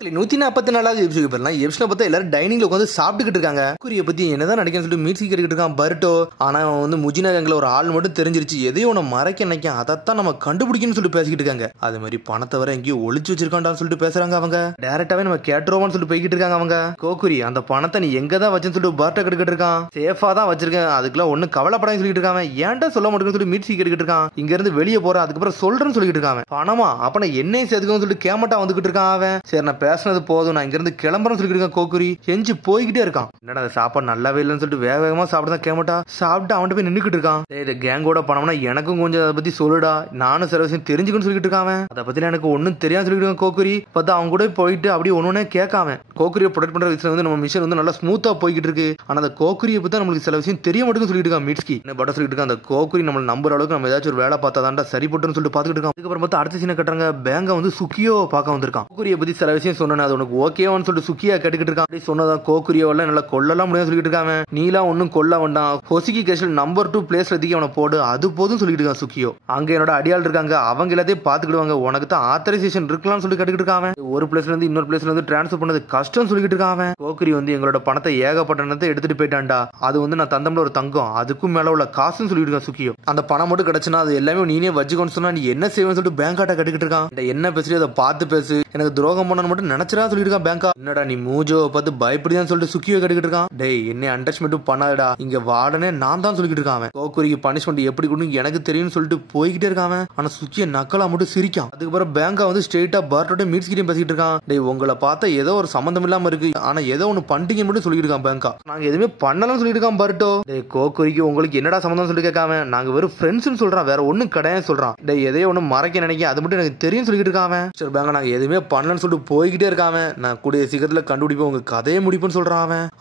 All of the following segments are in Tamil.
144வது எபிசோட் பண்ணலாம். எபிசோட பார்த்தா எல்லாரும் டைனிங்ல உட்காந்து சாப்பிட்டுக்கிட்டு இருக்காங்க. குறிய பத்தி என்னதான் நினைக்கன்னு சொல்லிட்டு மீட் கேட்டுக்கிட்டு இருக்கான் பர்ட்டோ. ஆனா அவன் வந்து முஜினா கேங்ல ஒரு ஆள் மட்டும் தெரிஞ்சிருச்சு, எதையும் உன மறைக்க நினைக்கான், அதைத்தான் நம்ம கண்டுபிடிக்கணும்னு சொல்லிட்டு பேசிக்கிட்டு இருக்காங்க. அது மாதிரி பணத்தை வர எங்கேயோ ஒளிச்சு வச்சிருக்கான்டான்னு சொல்லிட்டு பேசுறாங்க அவங்க. டைரக்டாவே நம்ம கேட்டுருவோம்னு சொல்லிட்டு போய்கிட்டு இருக்காங்க அவங்க. கோக்குரி அந்த பணத்தை நீ எங்க தான் வச்சுன்னு சொல்லிட்டு பர்ட்டோ கேட்டுக்கிட்டு இருக்கான். சேஃபா தான் வச்சிருக்கேன், அதுக்கெல்லாம் ஒன்னும் கவலைப்படான்னு சொல்லிட்டு இருக்காங்க. ஏன்டா சொல்ல மாட்டேன்னு சொல்லிட்டு மீட் கேட்டுக்கிட்டு இருக்கான். இங்க இருந்து வெளியே போற அதுக்கப்புறம் சொல்றேன்னு சொல்லிட்டு இருக்காங்க. பணமா அப்ப நான் என்னையும் சேர்த்துக்கணும்னு சொல்லிட்டு கேமட்டா வந்துகிட்டு இருக்கான் அவன். சரி நான் பேசினது போதும், நான் இங்க இருந்து கிளம்புறேன்னு சொல்லிட்டு இருக்கான். கோக்குரி செஞ்சு போய்கிட்டே இருக்கான். என்னடா அந்த சாப்பாடு நல்லாவே இல்லைன்னு சொல்லிட்டு வேக வேகமா சாப்பிட்டு கேமட்டா சாப்பிட்டு அவன்கிட்ட போய் நின்னுக்கிட்டு இருக்கான். இந்த கேங்கோட பணம்னா எனக்கும் கொஞ்சம் அதை பத்தி சொல்லுடா, நானும் சில விஷயம் தெரிஞ்சுக்கணும்னு சொல்லிட்டு இருக்கான். அதை பத்தி எனக்கு ஒன்னும் தெரியாது சொல்லிட்டு இருக்கான் கோக்குரி. பார்த்தா அவங்க கூட போயிட்டு அப்படியே ஒன்னொன்னே கேட்காம கோக்குரியை ப்ரொடெக்ட் பண்ற விஷயம் வந்து நம்ம மிஷன் வந்து நல்லா ஸ்மூத்தா போய்கிட்டு இருக்கு. ஆனா அந்த கோக்குரியை பத்தி நம்மளுக்கு சில விஷயம் தெரிய மாட்டேங்குன்னு சொல்லிட்டு இருக்கான் மிட்ஸ்கி. என்ன பட்ட சொல்லிட்டு இருக்கான், அந்த கோக்குரி நம்ம நம்புற அளவுக்கு நம்ம ஏதாச்சும் ஒரு வேலை பார்த்தா தான்டா சரிப்பட்டுன்னு சொல்லிட்டு பாத்துக்கிட்டு இருக்கான். அதுக்கப்புறம் பார்த்தா அடுத்த சீனை கட்டுறாங்க. பேங்க வந்து சுக்கியோ பார்க்க வந்திருக்கான். கோக்குரியை பத்தி சில விஷயம் சொன்னேன், அது உனக்கு ஓகேவான்னு சொல்லிட்டு சுக்கியா கேட்டுக்கிட்டு இருக்கான். அப்படி சொன்னதா கோக்குரியோவெல்லாம் நல்லா கொல்லலாம் முடியாது சொல்லிட்டு இருக்காங்க. நீலா ஒன்னும் கொல்ல வேண்டாம், ஹொசிகி கேஷில் நம்பர் 2 பிளேஸ்ல தூக்கி அவனை போடு, அது போதும் சொல்லிட்டு இருக்கான் சுக்கியோ. அங்க என்னோட அடியாள் இருக்காங்க, அவங்க எல்லாத்தையும் பாத்துக்கிடுவாங்க, உனக்கு தான் ஆத்தரைசேஷன் இருக்கலாம்னு சொல்லி கேட்டுக்கிட்டு இருக்காங்க. ஒரு பிளேஸ்ல இருந்து இன்னொரு பிளேஸ்ல இருந்து டிரான்ஸ்ஃபர் பண்ணது கஷ்டம் சொல்லிட்டு இருக்காங்க. கோக்குரி வந்து எங்களோட பணத்தை ஏகப்பட்டனத்தை எடுத்துட்டு போயிட்டான்டா, அது வந்து நான் தந்தம்ல ஒரு தங்கம், அதுக்கும் மேல உள்ள காசுன்னு சொல்லிட்டு இருக்கான் சுக்கியோ. அந்த பணம் மட்டும் கிடைச்சுனா அது எல்லாமே நீனே வச்சுக்கோன்னு சொன்னா நீ என்ன செய்வேன்னு சொல்லிட்டு பேங்காட்ட கேட்டுக்கிட்டு இருக்கான். என்ன பேசுறியோ அதை பார்த்து பேசு, எனக்கு துரோகம் பண்ணனு மட்டும் நினைச்சா சொல்லிட்டு இருக்கான் பேங்கா. என்னடா நீ மூஜோ பார்த்து பயப்படிதான் சொல்லிட்டு சுக்கியோ கேட்டுக்கிட்டு இருக்கான். டேய் என்ன அண்டர்ஸ்டாண்ட் பண்ணாதடா, இங்க வாடனே நான் தான் சொல்லிட்டு இருக்கான். கோக்குரிக்கு பனிஷ்மெண்ட் எப்படி கொடுன்னு எனக்கு தெரியும்னு சொல்லிட்டு போய்கிட்டே இருக்கான். ஆனா சுக்கிய நக்கலா மட்டும் சிரிக்கான். அதுக்கப்புறம் பேங்கா வந்து ஸ்ட்ரெயிட்டா பர்ட்டோட மீட்ஸ் கிட்ட பேசிட்டு இருக்கான். டேய் உங்களை பார்த்தா ஏதோ ஒரு சம்பந்தம் இல்லாம இருக்கு, ஆனா ஏதோ ஒன்னு பண்டிகை மட்டும் சொல்லிட்டு இருக்கான் பேங்கா. நாங்க எதுவுமே பண்ணலாம் சொல்லிட்டு இருக்கான் பர்ட்டோ. டேய் கோக்குரிக்கு உங்களுக்கு என்னடா சம்பந்தம் சொல்லிட்டு கேட்காம, நாங்க வெறும் ஃப்ரெண்ட்ஸ்னு சொல்றான், வேற ஒன்னும் கிடையாது சொல்றான். டேய் எதையோ ஒன்னு மறைக்க நினைக்க, அது மட்டும் எனக்கு தெரியும் சொல்லிட்டு இருக்கான். சரி பேங்கா நாங்க எதுவுமே பண்ணலன்னு சொல்லிட்டு போய்கிட்டே இருக்காம, நான் கூடிய சீக்கிரத்துல கண்டுபிடிப்போம் உங்க கதையை முடிப்புன்னு சொல்றான்.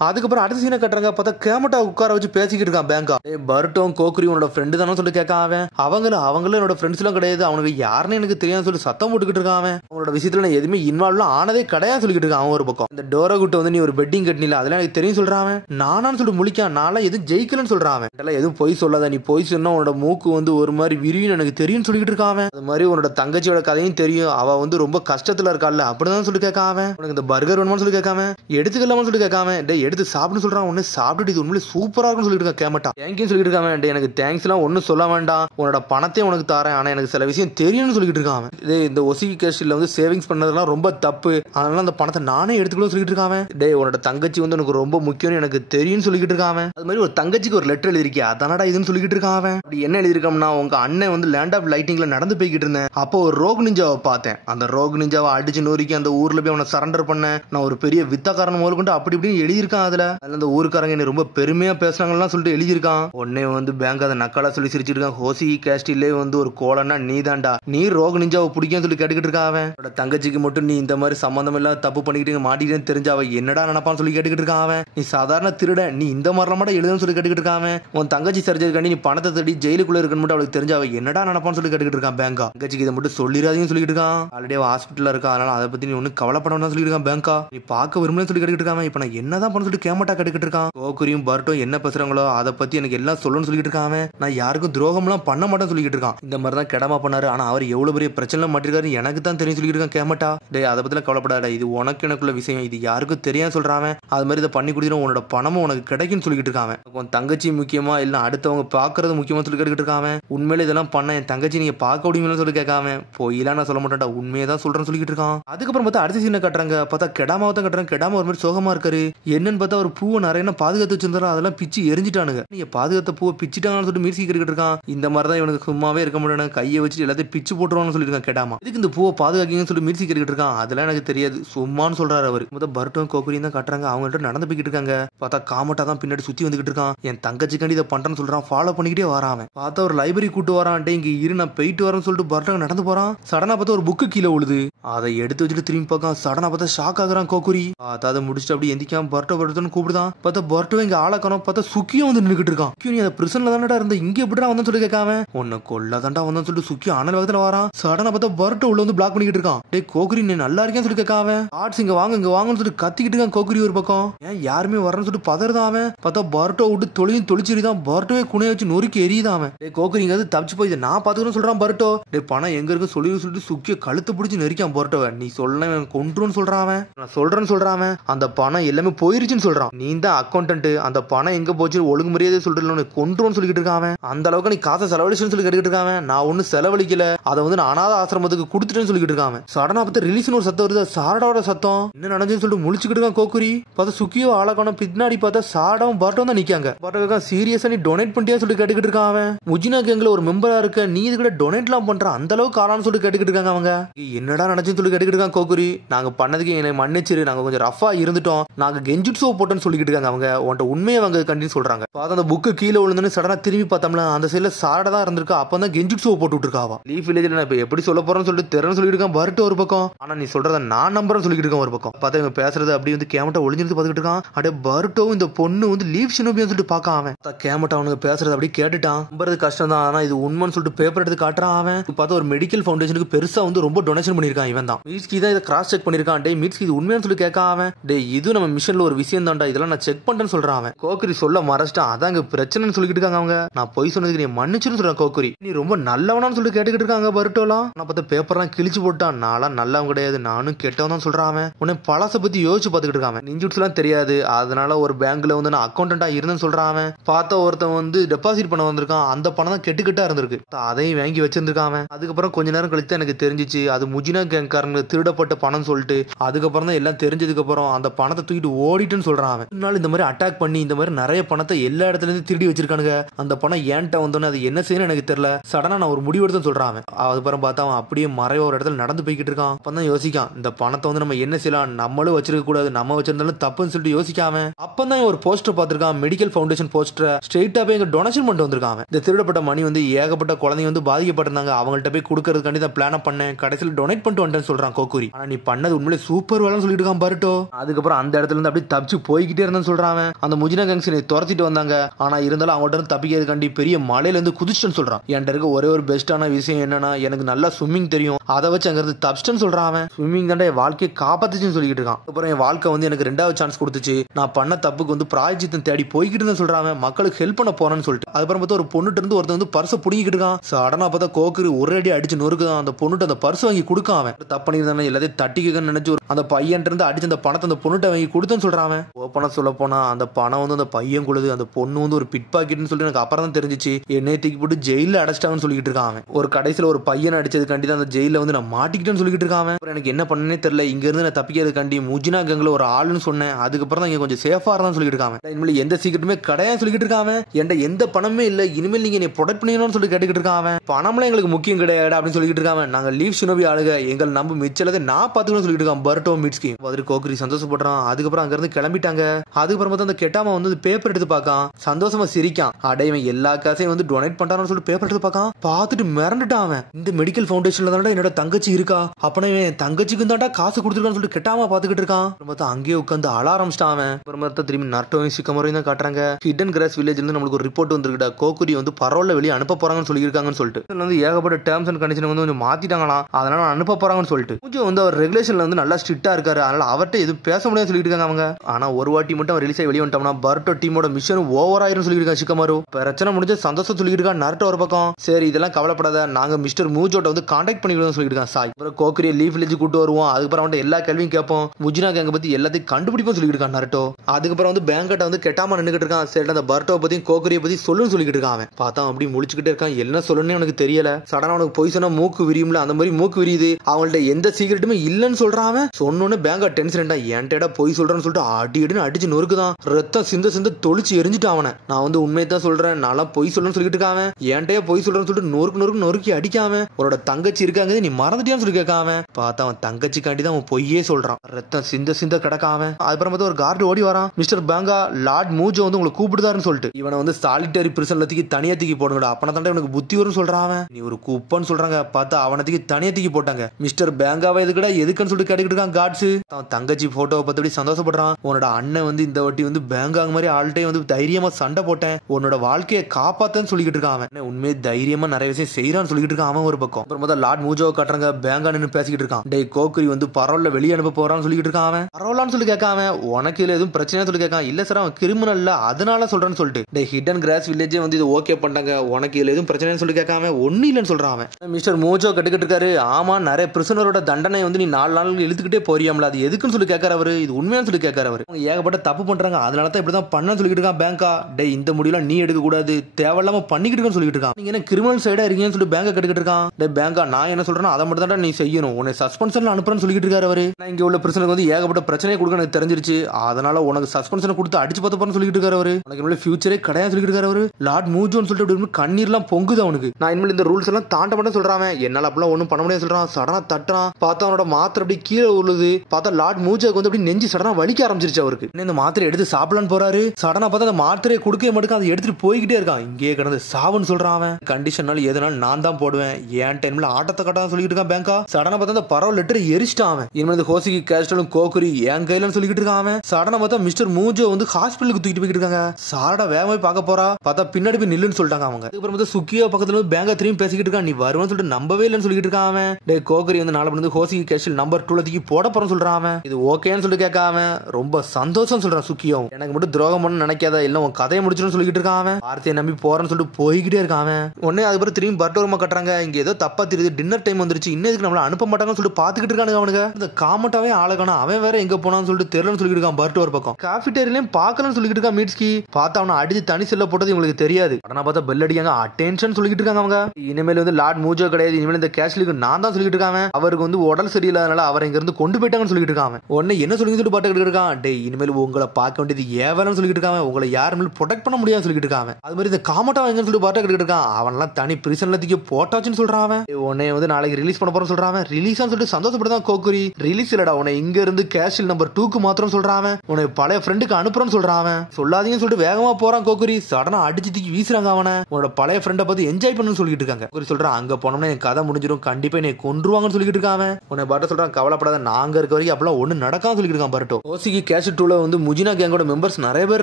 அதுக்கப்புறம் அடுத்த சீனை கட்டுறாங்க. பார்த்தா கேமட்டா உட்கார வச்சு பேசிக்கிட்டு இருக்கான் பேங்கா. பர்ட்டோம் கோக்குரி உன்னோட ஃப்ரெண்டு தானே சொல்லிட்டு கேட்காம, அவங்களும் என்னோட ஃப்ரெண்ட்ஸ் எல்லாம் கிடையாது, அவனுக்கு யாருன்னு எனக்கு தெரியாது சொல்லி சத்தம் போட்டுக்கிட்டு இருக்கான். அவனோட விஷயத்துல நான் எதுவுமே இன்வால்வ் ஆனதே கிடையாது சொல்லிட்டு இருக்கான். அவன் ஒரு பக்கம் இந்த டோரா குட்ட வந்து நீ ஒரு பெட்டிங் கட்டினில அதெல்லாம் எனக்கு தெரியும் சொல்றான். நானான்னு சொல்லிட்டு முழிக்கான், நான்லாம் எதுவும் ஜெயிக்கலன்னு சொல்றான். எதுவும் பொய் சொல்லாத, நீ பொய் சொன்னா உன்னோட மூக்கு வந்து ஒரு மாதிரி விரியும் எனக்கு தெரியும் சொல்லிட்டு இருக்கான். அது மாதிரி உன்னோட தங்கச்சியோட கதையும் தெரியும், அவ வந்து ரொம்ப கஷ்டத்துல இருக்காள் அப்படிதான் சொல்லி கேட்காம, உனக்கு இந்த பர்கர் வேணுமான்னு சொல்லி கேட்காம, எடுத்துக்கலாம்னு சொல்லி கேட்காம, டேய் எடுத்து சாப்பிட்டு சொல்றான். ஒன்னு சாப்பிட்டு இது உண்மையிலே சூப்பரா இருக்குன்னு சொல்லிட்டு இருக்கான் கேமட்டா. தேங்க்யூ சொல்லிட்டு இருக்கான். டேய் எனக்கு தேங்க்ஸ் எல்லாம் ஒன்னும் சொல்ல வேண்டாம், உன்னோட பணத்தை உனக்கு தரேன், ஆனா எனக்கு சில விஷயம் தெரியும்னு சொல்லிட்டு இருக்கான். இந்த ஒசிகி கேஷில் வந்து சேவிங்ஸ் பண்ணதெல்லாம் ரொம்ப தப்பு, அதனால அந்த பணத்தை நானே எடுத்துக்கணும் சொல்லிட்டு இருக்கான். டேய் உன்னோட தங்கச்சி வந்து எனக்கு ரொம்ப முக்கியம்னு எனக்கு தெரியும்னு சொல்லிட்டு இருக்கான். அது மாதிரி ஒரு தங்கச்சிக்கு ஒரு லெட்டர் எழுதிருக்கியா, அதானடா இதுன்னு சொல்லிட்டு இருக்கான். அப்படி என்ன எழுதிருக்கோம்னா, உங்க அண்ணன் வந்து லேண்ட் ஆஃப் லைட்டிங்ல நடந்து போய்கிட்டு இருந்தேன், அப்போ ஒரு ரோக் நிஞ்சாவை பார்த்தேன், அந்த ரோக் நிஞ்சாவை அடிச்சு நொறுக்கி அந்த ஊர்ல போய் அவனை சரண்டர் பண்ண, நான் ஒரு பெரிய வித்தக்காரன் முதல் கொண்டு அப்படி இப்படின்னு எழுதியிருக்கான். அதுல அந்த ஊருக்காரங்க என்ன ரொம்ப பெருமையா பேசுறாங்கலாம் சொல்லிட்டு எழுதியிருக்கான். உடனே வந்து பேங்க் அதை நக்கலா சொல்லி சிரிச்சிட்டு இருக்கான். ஹோசி கேஸ்டிலே வந்து ஒரு கோலன்னா நீ தான்டா, நீ ரோக் நிஞ்சாவை பிடிக்கும் சொல்லி கேட்டுக்கிட்டு இருக்கா. அவன் தங்கச்சிக்கு மட்டும் நீ இந்த மாதிரி சம்பந்தம் எல்லாம் தப்பு பண்ணிக்கிட்டு மாட்டிக்கிட்டேன்னு தெரிஞ்ச அவ என்னடா நினைப்பான்னு சொல்லி கேட்டுக்கிட்டு இருக்கான். நீ சாதாரண திருட, நீ இந்த மாதிரிலாம் மட்டும் எழுதுன்னு சொல்லி கேட்டுக்கிட்டு இருக்கான். உன் தங்கச்சி சர்ஜரிக்காண்டி நீ பணத்தை தேடி ஜெயிலுக்குள்ள இருக்குன்னு மட்டும் அவளுக்கு தெரிஞ்ச அவ என்னடா நினைப்பான்னு சொல்லி கேட்டுக்கிட்டு இருக்கான் பேங்கா. தங்கச்சிக்கு இதை மட்டும் சொல்லிடாதீங்கன்னு சொல்லிட்டு இருக்கான். ஆல்ரெடி ஹாஸ்பிட்டல்ல இருக்கா, அதனால அதை பத்தி நீ ஒன்னும் கவலைப்படணும்னு சொல்லிட்டு இருக்கான் பேங்கா. நீ பார்க்க விரும்பலன்னு சொல்லி கேட்டுக்கிட்டு இருக்கான். இப்ப நான் என்னதான் பண்ண சொல்லிட்டு கேமட்டா கேட்டுக்கிட்டு இருக்கான். கோக்குரியும் பர்ட்டும் என்ன பேசுறாங்களோ அதை பத்தி எனக்கு எல்லாம் சொல்லணும்னு சொல்லிட்டு இருக்கான். நான் யாருக்கும் துரோகம் எல்லாம் பண்ண மாட்டேன்னு சொல்லிட்டு இருக்கான். இந்த மாதிரி தான் கெடமா பண்ணாரு, ஆனா அவர் எவ்வளவு பெரிய பிரச்சனை மாட்டிருக்காரு எனக்கு தான் தெரியும் சொல்லிட்டு இருக்கான் கேமட்டா. டேய் அதை பத்திலாம் கவலைப்படாத, இது உனக்கு எனக்குள்ள விஷயம், இது யாருக்கும் தெரியாது சொல்றான். அது மாதிரி இதை பண்ணி கொடுத்துட்டு உன்னோட பணமும் உனக்கு கிடைக்கும்னு சொல்லிட்டு இருக்கான். உன் தங்கச்சி முக்கியமா இல்ல அடுத்தவங்க பாக்குறது முக்கியமா சொல்லி கேட்டுக்கிட்டு இருக்கான். உண்மையில இதெல்லாம் பண்ண என் தங்கச்சி நீங்க பார்க்க முடியும்னு சொல்லி கேட்காம, போயிலாம் நான் சொல்ல மாட்டேன்டா, உண்மையை தான் சொல்றேன்னு சொல்லிட்டு இருக்கான். அதுக்கப்புறம் பார்த்தா அடுத்த சீனை கட்டுறாங்க. பார்த்தா கெடாமாவை தான் கட்டுறாங்க. கெடாம ஒரு மாதிரி சோகமா இருக்காரு. என்னன்னு பார்த்தா ஒரு பூவை நிறைய பாதுகாத்து வச்சிருந்தாரு, அதெல்லாம் பிச்சு எரிஞ்சிட்டானுங்க. நீங்க பாதுகாத்த பூவை பிச்சுட்டாங்கன்னு சொல்லிட்டு மீறி கேட்டுக்கிட்டு இருக்கான். இந்த மாதிரி தான் இவனுக்கு சும்மாவே இருக்க முடியாது, கையை வச்சு எல்லாத்தையும் பிச்சு போட்டுருவான்னு சொல்லியிருக்கான் கெடாமா. இதுக்கு இந்த பூவை பாதுகாக்கீங்கன்னு சொல்லி மீறி கேட்டுக்கிட்டு இருக்கான். அதெல்லாம் எனக்கு தெரியாது சும்மான்னு சொல்றாரு அவர். முதல் பர்ட்டும் கோக்குரியும் தான் கட்டுறாங்க. அவங்கள்ட்ட நடந்து போய்கிட்டு இருக்காங்க. பார்த்தா காமட்டா தான் பின்னாடி சுத்தி வந்துகிட்டு இருக்கான். என் தங்கச்சிக்காண்டி இதை பண்றேன்னு சொல்றான். ஃபாலோ பண்ணிக்கிட்டே வரான். பார்த்தா ஒரு லைப்ரரி கூட்டு வரான். இங்க இரு நான் போயிட்டு வரேன்னு சொல்லிட்டு பர்ட்டம் நடந்து போறான். சடனா பார்த்தா ஒரு புக்கு கீழே உழுது, அதை எடுத்து வச்சுட்டு திரும்பி பார்க்கான். சடனா பார்த்தா ஷாக் ஆகுறான் கோக்குரி. அதை முடிச்சுட்டு அப்படி எந்திக்காம பர்ட்டோன்னு கூப்பிடுதான். பார்த்தா பர்ட்டோ இங்க ஆளக்கணும். பார்த்தா சுக்கியும் வந்து நின்றுகிட்டு இருக்கான். நீ அந்த பிரிசன்ல தானடா இருந்த, இங்க எப்படிடா வந்தன்னு சொல்லி கேட்காம, உன்னை கொல்லதான்டா வந்தான்னு சொல்லிட்டு சுக்கி அனல் வேகத்துல வரான். சடனா பார்த்தா பர்ட்டோ உள்ள வந்து பிளாக் பண்ணிக்கிட்டு இருக்கான். டே கோக்குரி நீ நல்லா இருக்கேன்னு சொல்லி கேட்காம, ஆர்ட்ஸ் இங்க வாங்கன்னு சொல்லிட்டு கத்திக்கிட்டு இருக்கான் கோக்குரி ஒரு பக்கம். ஏன் யாருமே வரணும்னு சொல்லிட்டு பதறதான் அவன். பார்த்தா பர்ட்டோ விட்டு தொழிச்சிருதான். பர்ட்டோவே குனைய வச்சு நொறுக்கி எரியுதான். டே கோக்குரி இங்க தப்பிச்சு போய் நான் பாத்துக்கிறேன்னு சொல்றான் பர்ட்டோ. டே பணம் எங்க இருக்கு சொல்லிட்டு சுக்கிய கழுத்து பிடிச்சி நெரிக்கான் பர்ட்டோவை. நீ சொல்ல இருக்காங்க, கொன்றுன்னு சொல்றான் அவன். நான் சொல்றேன்னு சொல்றான் அவன். அந்த பணம் எல்லாமே போயிருச்சுன்னு சொல்றான். நீ தான் அக்கௌண்டன்ட், அந்த பணம் எங்க போச்சு ஒழுங்கு மரியாதை சொல்றேன் கொன்றுன்னு சொல்லிட்டு இருக்கான் அவன். அந்த அளவுக்கு நீ காசை செலவழிச்சுன்னு சொல்லி கேட்டுக்கிட்டு இருக்கான். நான் ஒன்னும் செலவழிக்கல, அதை வந்து நான் அனாத ஆசிரமத்துக்கு கொடுத்துட்டேன்னு சொல்லிட்டு இருக்கான். சடனா பார்த்து ரிலீஸ்னு ஒரு சத்தம் வருது. சாரடாவோட சத்தம். என்ன நடந்துன்னு சொல்லிட்டு முழிச்சுக்கிட்டு இருக்கான் கோக்குரி. பார்த்தா சுக்கியோ ஆளக்கான பின்னாடி பார்த்தா சாரடாவும் பர்ட்டோவும் தான் நிக்காங்க. பர்ட்டோ சீரியஸா நீ டொனேட் பண்ணிட்டியா சொல்லி கேட்டுக்கிட்டு இருக்கான் அவன். முஜினா கேங்ல ஒரு மெம்பரா இருக்க, நீ இது கூட டொனேட்லாம் பண்ற அந்த அளவுக்கு ஆளான்னு சொல்லி கேட்டுக்கிட்டு இருக்காங்க அவங்க. என்னடா நடந்துன்னு சொல்லி கேட்டுக்கிட்டு இருக்கான் கோக்குரி. நாங்க பண்ணதுக்கு என்னை மன்னிச்சிரு, நாங்க கொஞ்சம் ரஃபா இருந்துட்டோம், நாங்க கெஞ்சுட்ஸோ போட்டோன்னு சொல்லிக்கிட்டு இருக்காங்க அவங்க. உன்ட்ட உண்மையை அவங்க கண்டின்னு சொல்றாங்க. பார்த்தா அந்த புக்கு கீழே விழுந்துன்னு சடனா திரும்பி பார்த்தோம்ல, அந்த சைடுல சாரடா தான் இருந்திருக்கா. அப்பதான் கெஞ்சுட்ஸோ போட்டு விட்டுருக்காவா. லீஃப் வில்லேஜ்ல நான் இப்ப எப்படி சொல்ல போறேன்னு சொல்லிட்டு தெரன்னு சொல்லிட்டு இருக்கான் பர்ட் ஒரு பக்கம். ஆனா நீ சொல்றத நான் நம்புறேன்னு சொல்லிட்டு இருக்கான் ஒரு பக்கம். பார்த்தா இவங்க பேசுறது அப்படி வந்து கேமட்டா ஒளிஞ்சிருந்து பார்த்துக்கிட்டு இருக்கான். அப்படியே பர்ட்டோவும் இந்த பொண்ணு வந்து லீவ் ஷினோபின்னு சொல்லிட்டு பார்க்கான் அவன். கேமட்டா அவனுக்கு பேசுறது அப்படி கேட்டுட்டான். நம்புறது கஷ்டம் தான், ஆனா இது உண்மைன்னு சொல்லிட்டு பேப்பர் எடுத்து காட்டுறான் அவன். பார்த்தா ஒரு மெடிக்கல் ஃபவுண்டேஷனுக்கு பெருசா வந்து ரொம்ப டொனேஷன் பண்ணிருக்கான் இவன் தான். மீட்ஸ்கி தான் இதை கிராஸ் செக் பண்ணிருக்கான். டே மீட்ஸ்கி இது உண்மையான்னு சொல்லி கேட்கான் அவன். டே இது நம்ம மிஷன்ல ஒரு விஷயம் தான்டா, இதெல்லாம் நான் செக் பண்றேன்னு சொல்றான் அவன். கோக்குரி சொல்ல மறைச்சிட்டான். அதான் இங்க பிரச்சனைன்னு சொல்லிட்டு இருக்காங்க அவங்க. நான் போய் சொன்னதுக்கு நீ மன்னிச்சுன்னு சொல்றான் கோக்குரி. நீ ரொம்ப நல்லவனான்னு சொல்லிட்டு கேட்டுக்கிட்டு இருக்காங்க பர்ட்டோலாம். நான் பார்த்த பேப்பர்லாம் கிழிச்சு போட்டான். நான்லாம் நல்லவன் கிடையாது, நானும் கெட்டவன் தான் சொல்றான் அவன். உன்னை பழச பத்தி யோசிச்சு பார்த்துக்கிட்டு இருக்கான். நிஞ்சுட்ஸ் எல்லாம் தெரியாது, அதனால ஒரு பேங்க்ல வந்து நான் அக்கௌண்டன்டா இருந்தேன்னு சொல்றான் அவன். பார்த்த ஒருத்தன் வந்து டெபாசிட் பண்ண வந்திருக்கான், அந்த பணம் தான் கெட்டுக்கிட்டா இருந்திருக்கு, அதையும் வாங்கி வச்சிருந்திருக்கான் அவன். அதுக்கப்புறம் கொஞ்ச நேரம் கழித்து எனக்கு தெரிஞ்சிச்சு அது முஜினா கேங்காரங்க திருடப்பட்ட பணம் சொல்லிட்டு. அதுக்கப்புறம் தான் எல்லாம் தெரிஞ்சதுக்கு அப்புறம் அந்த பணத்தை தூக்கிட்டு ஓடிட்டுன்னு சொல்றான் அவன். இதனால இந்த மாதிரி அட்டாக் பண்ணி இந்த மாதிரி நிறைய பணத்தை எல்லா இடத்துல இருந்து திருடி வச்சிருக்கானுங்க. அந்த பணம் ஏன்ட்ட வந்தோன்னு அது என்ன செய்யணும் எனக்கு தெரியல, சடனா நான் ஒரு முடிவெடுத்து சொல்றான் அவன். அதுக்கப்புறம் பார்த்தா அவன் அப்படியே மறைவ ஒரு இடத்துல நடந்து போய்கிட்டு இருக்கான். அப்பதான் யோசிக்கான், இந்த பணத்தை வந்து நம்ம என்ன செய்யலாம், நம்மளும் வச்சிருக்க கூடாது, நம்ம வச்சிருந்தாலும் தப்புன்னு சொல்லிட்டு யோசிக்காம அப்பதான் ஒரு போஸ்டர் பார்த்திருக்கான், மெடிக்கல் ஃபவுண்டேஷன் போஸ்டர். ஸ்ட்ரெயிட்டா போய் இங்க டொனேஷன் பண்ணிட்டு வந்திருக்கான். இந்த திருடப்பட்ட மணி வந்து ஏகப்பட்ட குழந்தைங்க வந்து பாதிக்கப்பட்டிருந்தாங்க, அவங்கள்ட்ட போய் கொடுக்கறதுக்காண்டி தான் பிளான் பண்ணேன், கடைசியில் டொனேட் பண்ணிட்டு வந்தேன்னு சொல்றான் கோக்குரி. ஆனா நீ பண்ணது உண்மையிலே சூப்பர் வேலைன்னு சொல்லிட்டு இருக்கான் பர்ட்டோ. அதுக்கப்புறம் அந்த இடத்துல இருந்து அப்படியே தப்பிச்சு போய்கிட்டே இருந்தான்னு சொல்றான். அந்த முஜினா கேங்ஸ் துரத்திட்டு வந்தாங்க, ஆனா இருந்தாலும் அவங்கள்ட்ட இருந்து தப்பிக்கிறதுக்காண்டி பெரிய மலையில இருந்து குதிச்சுன்னு சொல்றான். என்கிட்ட இருக்க ஒரே ஒரு பெஸ்டான விஷயம் என்னன்னா, எனக்கு நல்லா ஸ்விம்மிங் தெரியும், அதை வச்சு அங்க இருந்து தப்பிச்சுன்னு சொல்றான் அவன். ஸ்விம்மிங் தான் என் வாழ்க்கையை காப்பாத்துச்சுன்னு சொல்லிட்டு இருக்கான். அப்புறம் என் வாழ்க்கை வந்து எனக்கு ரெண்டாவது சான்ஸ் கொடுத்துச்சு, நான் பண்ண தப்புக்கு வந்து பிராயச்சித்தம் தேடி போய்கிட்டு இருந்தேன் சொல்றான். மக்களுக்கு ஹெல்ப் பண்ண போறேன்னு சொல்லிட்டு. அதுக்கப்புறம் பார்த்தா ஒரு பொண்ணுட்டு இருந்து ஒருத்தன் வந்து பர்ஸை புடிங்கிட்டு இருக்கான். சடனா பார்த்தா கோக்குரி ஒரு அடி அடிச்சு நொறுக்குதான். அந்த பொண்ணுட்டு அந்த பர்ஸ் வாங்கி கொடுக்கான். அவன் தப்பு பண்ணிருந்தானே எல்லாத்தையும் தட்டிக்கன்னு நினைச்சு அந்த பையன் இருந்து அடிச்சு அந்த பணத்தை அந்த பொண்ணுட்ட வாங்கி கொடுத்தேன்னு சொல்றான். ஓப்பனா சொல்ல போனா அந்த பணம் வந்து அந்த பையன் கொடுது, அந்த பொண்ணு வந்து ஒரு பிட் பாக்கெட்னு சொல்லி எனக்கு அப்புறம் தான் தெரிஞ்சிச்சு. என்னைய தூக்கி போட்டு ஜெயில அடைச்சிட்டாங்கன்னு சொல்லிட்டு இருக்கான். ஒரு கடைசியில் ஒரு பையன் அடிச்சதுக்காண்டி தான் அந்த ஜெயில வந்து நான் மாட்டிக்கிட்டேன்னு சொல்லிட்டு இருக்கான். எனக்கு என்ன பண்ணனே தெரியல, இங்க இருந்து நான் தப்பிக்கிறதுக்காண்டி முஜினா கேங்ல ஒரு ஆளுன்னு சொன்னேன், அதுக்கப்புறம் தான் இங்க கொஞ்சம் சேஃபா இருந்தான்னு சொல்லிட்டு இருக்கான். இனிமேல் எந்த சீக்கிரட்டுமே கிடையாது சொல்லிட்டு இருக்கான். என்கிட்ட எந்த பணமே இல்ல, இனிமேல் நீங்க என்னை ப்ரொடெக்ட் பண்ணிக்கணும்னு சொல்லி கேட்டுக்கிட்டு இருக்கான். பணம்லாம் எங்களுக்கு முக்கியம் கிடையாது அப்படின்னு சொல்லிட்டு இருக்கான். நாங்க லீவ் ஷினோபி ஆளுங்க, எங்கள் நம்ப மிச்சலதை நான் பாத்துக்கணும்னு சொல்லிட்டு இருக்கான் பர்ட்டோ மீட்ஸ்கி. பதில் கோக்குரி சந்தோஷப்படுறான். அதுக்கப்புறம் அங்க இருந்து கிளம்பிட்டாங்க. அதுக்கப்புறம் பார்த்தா அந்த கெட்டாம வந்து பேப்பர் எடுத்து பார்க்கான், சந்தோஷமா சிரிக்கான். அடைவன் எல்லா காசையும் வந்து டொனேட் பண்றான்னு சொல்லிட்டு பேப்பர் எடுத்து பார்க்கான். பார்த்துட்டு மிரண்டுட்டான் அவன். இந்த மெடிக்கல் ஃபவுண்டேஷன்ல தான்டா என்னோட தங்கச்சி இருக்கா, அப்பனா என் தங்கச்சிக்கு தான்டா காசு கொடுத்துருக்கான்னு சொல்லிட்டு கெட்டாம பாத்துக்கிட்டு இருக்கான். பார்த்தா அங்கேயே உட்காந்து அழ ஆரம்பிச்சிட்டான் அவன். அப்புறம் பார்த்தா திரும்பி நர்ட்டோவையும் சிக்கமரையும் தான் காட்டுறாங்க. ஹிடன் கிராஸ் வில்லேஜ்ல இருந்து நம்மளுக்கு ஒரு ரிப்போர்ட் வந்திருக்குடா, கோக்குரி வந்து பரவாயில்ல வெளியே அனுப்ப போறாங்கன்னு சொல்லியிருக்காங்கன்னு சொல்லிட்டு. இதுல வந்து ஏகப்பட்ட டேர்ம்ஸ் அண்ட் கண்டிஷன் வந்து கொஞ்சம் மாத்திட்டாங்களாம், அதனால அனுப்ப போறாங்கன்னு சொல்லிட்டு. கொஞ்சம் வந்து அவர் ரெகுலேஷன்ல வந்து நல்லா ஸ்ட்ரிக்டா இருக்காரு, அதனால அவர்கிட்ட எதுவும் பேச முடியாது சொல்லிட்டு இருக்காங்க அவங்க. ஆனா ஒரு வாட்டி மட்டும் ரிலீஸ் ஆகி வெளியே வந்துட்டோம்னா பர்ட்டோ டீமோட மிஷன் ஓவர் ஆயிரும் சொல்லிட்டு இருக்கான் சிக்கமாரு. பிரச்சனை முடிஞ்ச சந்தோஷம் சொல்லிட்டு இருக்கான் நர்ட்டோ ஒரு பக்கம். சரி இதெல்லாம் கவலைப்படாத, நாங்க மிஸ்டர் மூஜோட்ட வந்து கான்டாக்ட் பண்ணிக்கிறோம் சொல்லிட்டு இருக்கான் சாய். அப்புறம் கோக்குரிய லீஃப் வில்லேஜ் கூட்டு வருவோம், அதுக்கப்புறம் அவன் எல்லா கேள்வியும் கேட்போம், முஜினா கேங்க பத்தி எல்லாத்தையும் கண்டுபிடிப்போம் சொல்லிட்டு இருக்கான் நர்ட்டோ. அதுக்கப்புறம் வந்து பேங்கட்ட வந்து கெட்டாம நின்னுகிட்டு இருக்கான். சரி அந்த பர்ட்டோ பத்தி கோக்குரிய பத்தி சொல்லுன்னு சொல்லிட்டு இருக்கான். அவன் பார்த்தா அப்படி முழிச்சுக்கிட்டே இருக்கான், என்ன சொல்லணும்னு எனக்கு தெரியல. சடனா அவனுக்கு போய் சொன்னா மூக்கு விரியும்ல, அந்த மாதிரி மூக்கு விரியுது. அவங்கள்ட்ட எந்த சீக்கிரட்டுமே இல்லன்னு சொல்றான். சொன்னோன்னு பேங்க டென்ஷன் என்டா போய் சொல்றேன்னு சொல்லிட்டு அடி அடின்னு அடிச்சு நொறுக்குதான். ரத்தம் சிந்த சிந்த தொளிச்சு எரிஞ்சுட்டு அவனை. நான் வந்து உண்மையை தான் சொல்றேன், நல்லா பொய் சொல்லணும்னு சொல்லிட்டு இருக்காம, ஏன்டையா பொய் சொல்றேன்னு சொல்லிட்டு நொறுக்கு நொறுக்கு நொறுக்கி அடிக்காம, உன்னோட தங்கச்சி இருக்காங்க நீ மறந்துட்டியான்னு சொல்லி கேட்காம, பார்த்தா அவன் தங்கச்சிக்காண்டி தான் அவன் பொய்யே சொல்றான். ரத்தம் சிந்த சிந்த கிடக்காம. அதுக்கப்புறம் பார்த்து ஒரு கார்டு ஓடி வரான். மிஸ்டர் பேங்கா லார்ட் மூஜோ வந்து உங்களை கூப்பிடுதாருன்னு சொல்லிட்டு இவனை வந்து சாலிட்டரி பிரிசன்ல தூக்கி தனியா தூக்கி போடுங்கடா, அப்பனா தான் எனக்கு புத்தி வரும்னு சொல்றான். நீ ஒரு குப்பன்னு சொல்றாங்க, பார்த்தா அவனை தூக்கி தனியா தூக்கி போட்டாங்க. மிஸ்டர் பேங்காவை எதுக்குடா எதுக்குன்னு சொல்லிட்டு கேட்டுக்கிட்டு இருக்கான் கார்ட்ஸ். அவன் தங்கச்சி போட்டோவை பத்தி சந்தோஷப்படுறான். உன்னோட அண்ணன் வந்து இந்த வாட்டி வந்து பேங்காங் மாதிரி ஆள்கிட்டே வந்து தைரியமா சண்டை போட்டேன், உன்னோட வாழ்க்கையை காப்பாத்தன்னு சொல்லிட்டு இருக்கான். அவன் உண்மையே தைரியமா நிறைய விஷயம் செய்யறான்னு சொல்லிட்டு இருக்கான் அவன் ஒரு பக்கம். அப்புறம் முதல்ல லார்ட் மூஜோவை காட்டுறாங்க, பேங்கா நின்னு பேசிக்கிட்டு இருக்கான். டே கோக்குரி வந்து பரவாயில்ல வெளியே அனுப்ப போறான்னு சொல்லிட்டு இருக்கான். அவன் பரவாயில்லான்னு சொல்லி கேட்காம, உனக்கு இதுல எதுவும் பிரச்சனை சொல்லி கேட்கான். இல்ல சார் அவன் கிரிமினல் இல்ல அதனால சொல்றேன்னு சொல்லிட்டு. டே ஹிடன் கிராஸ் வில்லேஜே வந்து இது ஓகே பண்ணாங்க, உனக்கு இதுல எதுவும் பிரச்சனை சொல்லி கேட்காம ஒண்ணு இல்லன்னு சொல்றான். அவன் மிஸ்டர் மூஜோ கட்டுக்கிட்டு இருக்காரு. ஆமா நிறைய பிரிசனரோட தண்டனை வந்து நீ 4 நாள் இழுத்துக்கிட்டே போறியாம்ல, அது எதுக்குன்னு சொல்லி கேட்கற அவரு. இது உண்மையானு சொல்லி கேட்கற அவரு. அவங்க ஏகப்பட்ட தப்பு பண்றாங்க, அதனால தான் இப்படிதான் பண்ணு சொல்லிட்டு இருக்கான் பேங்கா. டேய் இந்த முடியெல்லாம் நீ எடுக்க கூடாது, தேவையில்லாம பண்ணிக்கிட்டு இருக்கன்னு சொல்லிட்டு இருக்கான். நீங்க என்ன கிரிமினல் சைடா இருக்கீங்கன்னு சொல்லி பேங்க கட்டுக்கிட்டு இருக்கான். டேய் பேங்கா, நான் என்ன சொல்றேன் அதை மட்டும் தான் நீ செய்யணும், உன்னை சஸ்பென்ஷன்ல அனுப்புறேன்னு சொல்லிட்டு இருக்காரு அவரு. நான் இங்க உள்ள பிரச்சனைக்கு வந்து ஏகப்பட்ட பிரச்சனையை கொடுக்க எனக்கு தெரிஞ்சிருச்சு, அதனால உனக்கு சஸ்பென்ஷன் கொடுத்து அடிச்சு பார்த்து சொல்லிட்டு இருக்காரு அவரு. உனக்கு இனிமேல் ஃபியூச்சரே கிடையாது சொல்லிட்டு இருக்காரு அவரு. லார்ட் மூஜோன்னு சொல்லிட்டு கண்ணீர்லாம் பொங்குது அவனுக்கு. நான் இனிமேல் இந்த ரூல்ஸ் எல்லாம் தாண்ட மாட்டேன் சொல்றான். என்னால அப்படிலாம் ஒன்னும் பண்ண முடியாது சொல்றான். சடனா தட்டுறான், பார்த்தா அவனோட மாத்திரை அப்படி கீழே உழுது. பார்த்தா லார்ட் மூஜோக்கு வந்து அப்படி நெஞ்சு சடனா வலிக்க ஆரம்பிச்சிருச்சு அவருக்கு. இந்த மாத்திரை எடுத்து சாப்பிடலான்னு போறாரு, சடனா பார்த்தா அந்த மாத்திரையை கொடுக்க மாட்டேங்க, அதை எடுத்துட்டு போய்கிட்டே இருக்கான். இங்கே கிடந்து சாவுன்னு சொல்றான் அவன். கண்டிஷனால எதனால நான் தான் போடுவேன், ஏன் டைம்ல ஆட்டத்தை கட்டாதான் சொல்லிட்டு இருக்கான் பேங்கா. சடனா பார்த்தா அந்த பரவ லெட்டர் எரிச்சிட்டான் அவன். இனிமேல் ஹோசிக்கு கேஸ்டலும் கோக்குரி என் கையில சொல்லிட்டு இருக்கான் அவன். சடனா பார்த்தா மிஸ்டர் மூஜோ வந்து ஹாஸ்பிட்டலுக்கு தூக்கிட்டு போயிட்டு இருக்காங்க. சாரடா வேகமா பார்க்க போறா, பார்த்தா பின்னாடி போய் நில்லுன்னு சொல்லிட்டாங்க அவங்க. அதுக்கப்புறம் வந்து சுக்கியோ பக்கத்துல பேங்கா திரும்பி பேசிக்கிட்டு இருக்கான். நீ வருவான்னு சொல்லிட்டு நம்பவே இல்லைன்னு சொல்லிட்டு இருக்கான் அவன். டே கோக்கரி வந்து நாளை வந்து ஹோசிக்கு கேஸ்டல் நம்பர் 2 தூக்கி போட போறேன்னு சொல்றான் அவன். இது ஓகேன்னு சொல்லிட்டு கேட்காம ரொம்ப சந்தோஷம் சொல்றான் சுக்கியோ. எனக்கு மட்டும் துரோகம் பண்ணு நினைக்காத, இல்ல உன் கதையை முடிச்சுன்னு சொல்லிட்டு இருக்கான் அவன். வார்த்தையை நம்பி போறேன்னு சொல்லிட்டு போய்கிட்டே இருக்கான் அவன். உடனே அதுக்கப்புறம் திரும்பி பர்டோரமா கட்டுறாங்க. இங்க ஏதோ தப்பா தெரியுது, டின்னர் டைம் வந்துருச்சு, இன்னும் இதுக்கு நம்மள அனுப்ப மாட்டாங்கன்னு சொல்லிட்டு பாத்துக்கிட்டு இருக்கானுங்க அவனுங்க. இந்த காமெட்டாவே ஆளகானா, அவன் வேற எங்க போனான்னு சொல்லிட்டு தெரியலன்னு சொல்லிட்டு இருக்கான் பர்டோர் பக்கம். காஃபிடேரியிலையும் பார்க்கலன்னு சொல்லிட்டு இருக்கான் மீட்ஸ்கி. பார்த்தா அவனை அடிச்சு தனி செல்ல போட்டது இவங்களுக்கு தெரியாது. உடனே பார்த்தா பெல் அடிக்காங்க, அட்டென்ஷன் சொல்லிட்டு இருக்காங்க அவங்க. இனிமேல் வந்து லார்ட் மூஜோ கிடையாது, இனிமேல் இந்த கேஷ்லிக்கு நான் தான் சொல்லிட்டு இருக்காங்க. அவருக்கு வந்து உடல் சரியில்லாதனால அவர் இங்க இருந்து கொண்டு போயிட்டாங்கன்னு சொல்லிட்டு இருக்காங்க. உடனே என்ன சொல்லிட்டு பாட்டுக்கிட்டு இருக்கான். டே இனிமேல் உங்களை பார்க்க வேண்டியது ஏவலன்னு சொல்லிட்டு இருக்காங்க, உங்களை யாருமே ப்ரொடெக்ட் பண்ண முடியாது சொல்லிட்டு இருக்காங்க. அது மாதிரி இந்த காமெட்டா எங்கன்னு சொல்லிட்டு பாட்டுக்கிட்டு இருக்கான். அவன்லாம் தனி பிரிசன்ல தூக்கி போட்டாச்சுன்னு சொல்றான் அவன். உடனே வந்து நாளைக்கு ரிலீஸ் பண்ண போறேன்னு சொல்றான். ரிலீஸான்னு சொல்லிட்டு சந்தோஷப்படுதான் கோக்குரி. ரிலீஸ் இல்லடா, உன்னை இங்க இருந்து கேஷில் நம்பர் 2க்கு மாத்திரம் சொல்றான். உன்னை பழைய ஃப்ரெண்டுக்கு அனுப்புறேன்னு சொல்றான். சொல்லாதீங்கன்னு சொல்லிட்டு வேகமா போறான் கோக்குரி. சடனா அடிச்சு தூக்கி வீசுறாங்க அவனை. உன்னோட பழைய ஃப்ரெண்டை பார்த்து என்ஜாய் பண்ணு சொல்லிட்டு இருக்காங்க. கோக்குரி சொல்றான், அங்க போனோம்னா என் கதை முடிஞ்சிடும், கண்டிப்பா என்னை கொன்றுவாங்கன்னு சொல்லிட்டு இருக்காங்க. உன்னை பாட்ட சொல்றான், கவலைப்படாத, நாங்க இருக்க வரைக்கும் அப்பெல்லாம் ஒண்ணு நடக்கான்னு சொல்லிட்டு இருக்கான் பர்டோ. ஓசிக்கு கேஷ் 2ல வந்து முஜினா கேங்கோட மெம்பர்ஸ் நிறைய பேர்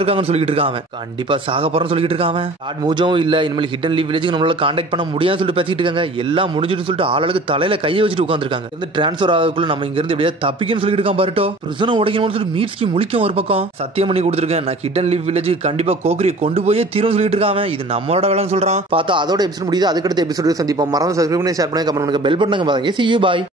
இருக்காங்கன்னு சொல்லிட்டு இருக்காங்க. கண்டிப்பா சாக போறேன்னு சொல்லிட்டு இருக்காங்க. லார்ட் மூஜோவும் இல்ல, இனிமேல் ஹிடன் லீவ் வில்லேஜுக்கு நம்மளால கான்டாக்ட் பண்ண முடியாதுன்னு சொல்லிட்டு பேசிட்டு இருக்காங்க. எல்லாம் முடிஞ்சிட்டு சொல்லிட்டு ஆளுக்கு தலையில கையை வச்சுட்டு உட்காந்துருக்காங்க. இந்த டிரான்ஸ்ஃபர் ஆகுதுக்குள்ள நம்ம இங்க இருந்து எப்படியா தப்பிக்கன்னு சொல்லிட்டு இருக்கான் பர்டோ. பிரிசனை உடைக்கணும்னு சொல்லிட்டு மீட்ஸ்கி முழிக்கும் ஒரு பக்கம். சத்தியம் பண்ணி கொடுத்துருக்கேன், நான் ஹிடன் லீவ் வில்லேஜ் கண்டிப்பா கோக்கரியை கொண்டு போய் தீரும் சொல்லிட்டு இருக்காங்க. இது நம்மளோட வேலைன்னு சொல்றான். பார்த்தா அதோட எபிசோட் முடியுது. அதுக்கடுத்த எபிசோடு சந்திப்போம். மறந்து சப்ஸ்கிரைப் பண்ணி ஷேர் பண்ணி கமெண்ட் பண்ணுங்க, பெல் பட்டனுங்க பாருங்க. See you, bye.